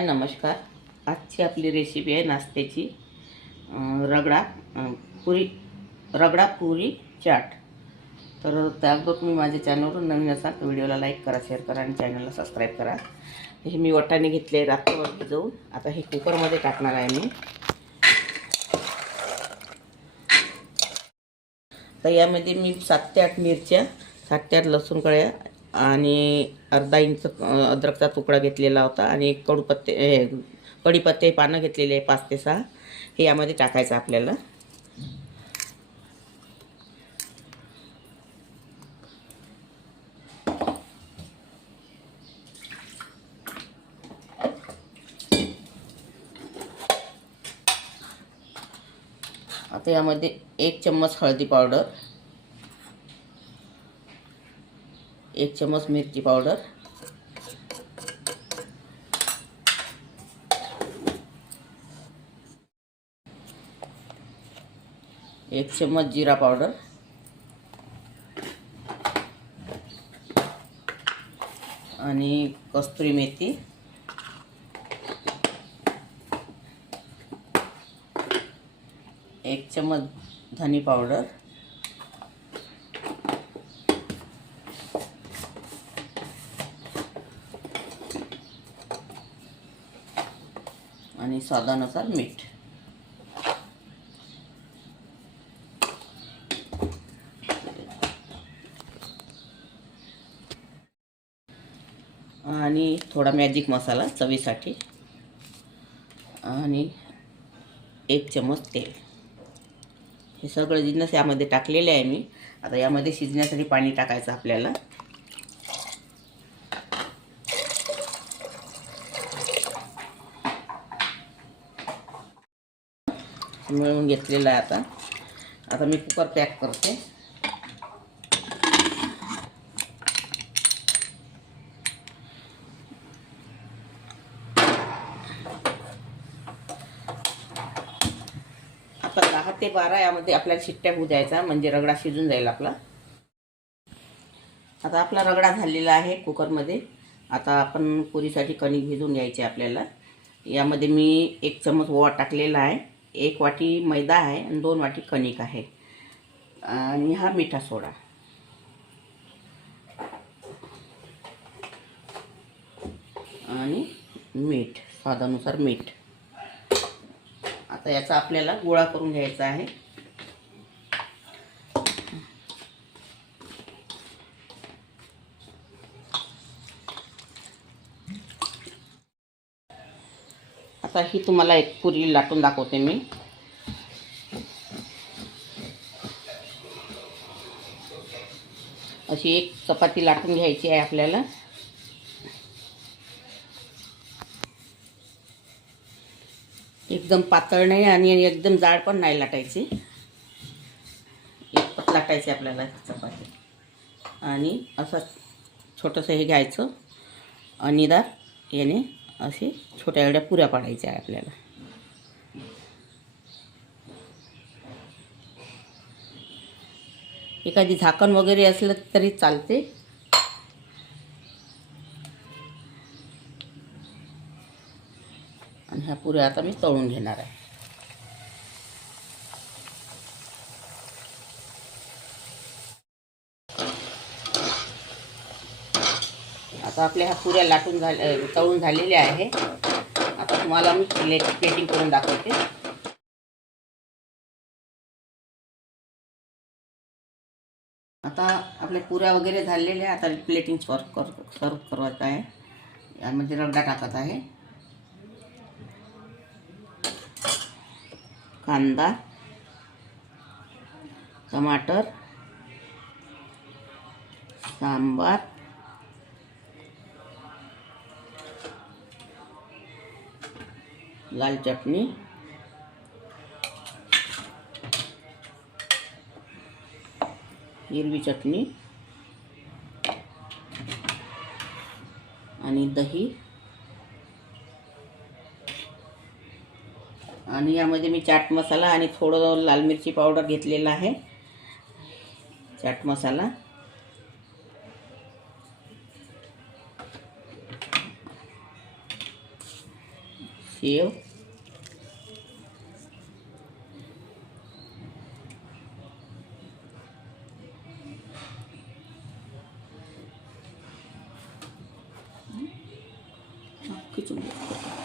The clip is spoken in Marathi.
नमस्कार. आजची आपली रेसिपी आहे नाश्त्याची रगडा पुरी रगडा पुरी चाट. तर त्याबरोबर तुम्ही माझ्या चॅनलवर नवीन असाल तर व्हिडिओला लाईक करा, शेअर करा आणि चॅनलला सबस्क्राईब करा. हे मी वाटाणे घेतले रात्रभर भिजवून. आता हे कुकरमध्ये टाकणार आहे मी. तर यामध्ये मी 7 ते 8 मिरच्या, 7 ते 8 लसूण कळ्या आणि अर्धा इंच अद्रकचा तुकडा घेतलेला होता आणि कढीपत्ते पानं घेतलेले आहे 5 ते 6. हे यामध्ये टाकायचं आपल्याला. आता यामध्ये 1 चम्मच हळदी पावडर, 1 चम्मच मिरची पावडर, 1 चम्मच जीरा पावडर आणि कस्तुरी मेथी, 1 चम्मच धनी पावडर, आणि स्वादानुसार मीठ. आणि थोडा मॅजिक मसाला चवीसाठी आणि 1 चम्मच तेल. हे सगळे जिन्नस यामध्ये टाकलेले आहे मी. आता यामध्ये शिजण्यासाठी पाणी टाकायचं आपल्याला. मिळून घेतलेलं आहे. आता मी कुकर पॅक करते. आता 10 ते 12 यामध्ये आपल्याला शिट्ट्या होऊ द्यायचा, म्हणजे रगडा शिजून जाईल आपला. आता आपला रगडा झालेला आहे कुकरमध्ये. आता आपण पुरीसाठी कणिक भिजवून घ्यायची आपल्याला. यामध्ये मी 1 चम्मच ओवा टाकलेला आहे, 1 वाटी मैदा आहे आणि 2 वाटी कणिक आहे आणि हा मिठा सोडा आणि मीठ, स्वादानुसार मीठ. आता याचा आपल्याला गोळा करून घ्यायचा आहे. आता ही तुम्हाला एक पुरी लाटून दाखवते मी. अशी एक चपाती लाटून घ्यायची आहे आपल्याला. एकदम पातळ नाही आणि एकदम जाड पण नाही लाटायची. एक पत लाटायची आपल्याला चपाती. आणि असं छोटंसं हे घ्यायचं अनिदार याने असे छोट्या एवढ्या पुऱ्या पाडायच्या आहे आपल्याला. एखादी झाकण वगैरे असलं तरी चालते. आणि ह्या पुऱ्या आता मी तळून घेणार आहे. आता आपल्या ह्या पुऱ्या तळून झालेल्या आहे. आता तुम्हाला मी प्लेटिंग करून दाखवते. आता आपल्या पुऱ्या वगैरे झालेल्या. आता प्लेटिंग सर्व करत आहे. यामध्ये रगडा टाकत आहे. कांदा, टमाटर, सांबार, लाल चटणी, हिरवी चटणी आणि दही. आणि यामध्ये मी चाट मसाला आणि थोडं लाल मिरची पावडर घेतलेला आहे. चाट मसाला शेव, खिचून घे.